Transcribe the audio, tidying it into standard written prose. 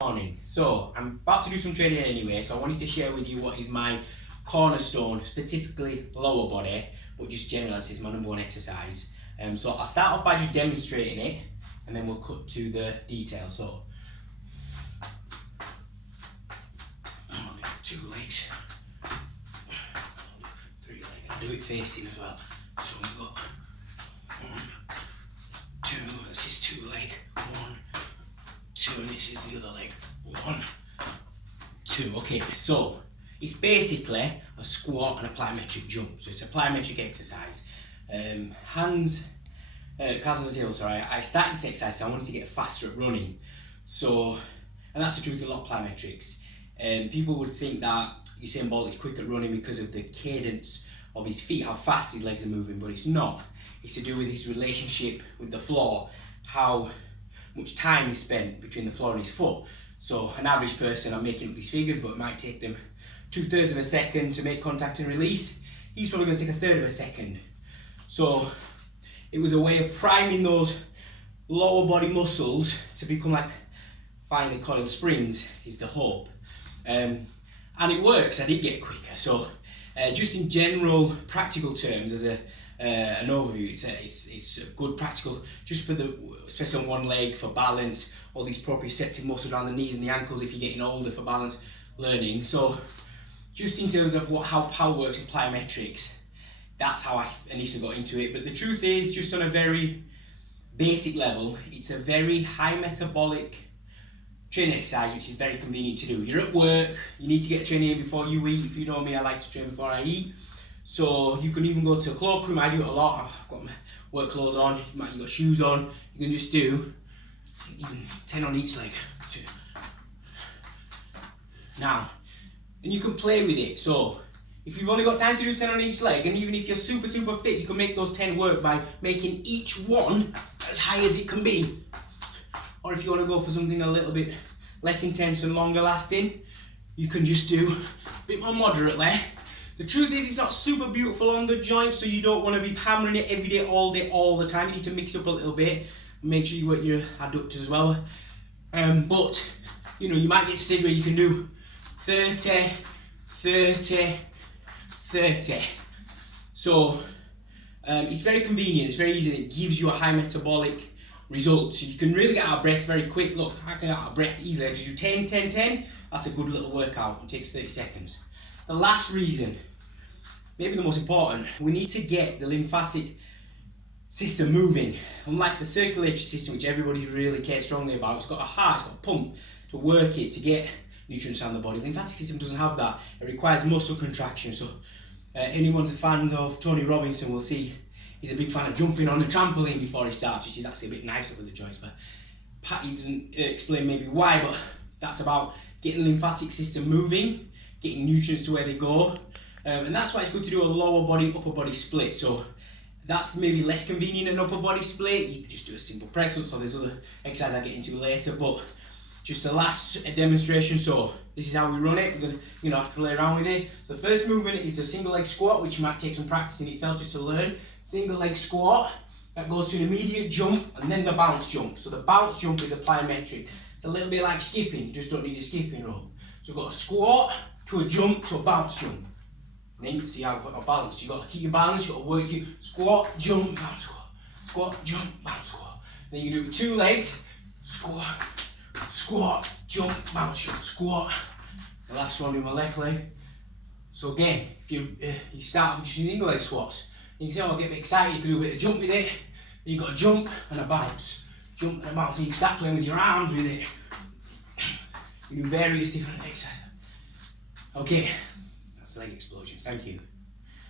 Morning. So I'm about to do some training anyway, so I wanted to share with you what is my cornerstone, specifically lower body, but just generally it's my number one exercise. So I'll start off by just demonstrating it, and then we'll cut to the details. So 2 legs, 3 legs. I'll do it facing as well. So we've got 1, 2. This is 2 leg. 1, 2, and this is the other leg. 1, 2. Okay, so it's basically a squat and a plyometric jump. So it's a plyometric exercise. Hands, calves on the table. Sorry, I started this exercise, so I wanted to get faster at running. So, and that's the truth in a lot of plyometrics. People would think that Usain Bolt is quick at running because of the cadence of his feet, how fast his legs are moving, but it's not. It's to do with his relationship with the floor, how much time he spent between the floor and his foot. So an average person, I'm making up these figures, but it might take them 2/3 of a second to make contact and release. He's probably going to take 1/3 of a second. So it was a way of priming those lower body muscles to become like finely coiled springs, is the hope. And it works. I did get quicker. So just in general practical terms, as an overview, it's a good practical, just for especially on one leg, for balance, all these proprioceptive muscles around the knees and the ankles if you're getting older, for balance learning. So just in terms of how power works in plyometrics, that's how I initially got into it. But the truth is, just on a very basic level, it's a very high metabolic training exercise, which is very convenient to do. You're at work, you need to get training in before you eat. If you know me, I like to train before I eat. So you can even go to a cloakroom. I do it a lot. I've got my work clothes on, you've got shoes on. You can just do even 10 on each leg. 2. Now, and you can play with it. So if you've only got time to do 10 on each leg, and even if you're super fit, you can make those 10 work by making each one as high as it can be. Or if you want to go for something a little bit less intense and longer lasting, you can just do a bit more moderately. The truth is, it's not super beautiful on the joints, so you don't want to be hammering it every day, all the time. You need to mix up a little bit. Make sure you work your adductors as well. But you know, you might get to a stage where you can do 30, 30, 30. So it's very convenient, it's very easy, and it gives you a high metabolic result. So you can really get out of breath very quick. Look, I can get out of breath easily. I just do 10, 10, 10. That's a good little workout. It takes 30 seconds. The last reason, maybe the most important, we need to get the lymphatic system moving. Unlike the circulatory system, which everybody really cares strongly about, it's got a heart, it's got a pump to work it, to get nutrients around the body. The lymphatic system doesn't have that. It requires muscle contraction. So anyone's a fan of Tony Robinson will see he's a big fan of jumping on a trampoline before he starts, which is actually a bit nicer for the joints. But Patty doesn't explain maybe why, but that's about getting the lymphatic system moving, getting nutrients to where they go. And that's why it's good to do a lower body, upper body split. So that's maybe less convenient an upper body split. You could just do a simple press up. So there's other exercises I get into later, but just the last demonstration. So this is how we run it. We're gonna, have to play around with it. So the first movement is the single leg squat, which might take some practice in itself just to learn. Single leg squat, that goes to an immediate jump, and then the bounce jump. So the bounce jump is a plyometric. It's a little bit like skipping, you just don't need a skipping rope. So we've got a squat to a jump to a bounce jump. And then you can see how I've got a balance. You've got to keep your balance, you've got to work your squat, jump, bounce, squat. Squat, jump, bounce, squat. Then you do it with 2 legs, squat, squat, jump, bounce, jump, squat. The last one with my left leg. So again, if you start with just single leg squats, you can say, oh, get a bit excited, you can do a bit of jump with it. Then you've got a jump and a bounce. Jump and a bounce, and you can start playing with your arms with it. You do various different exercises. Okay, that's leg explosions. Thank you.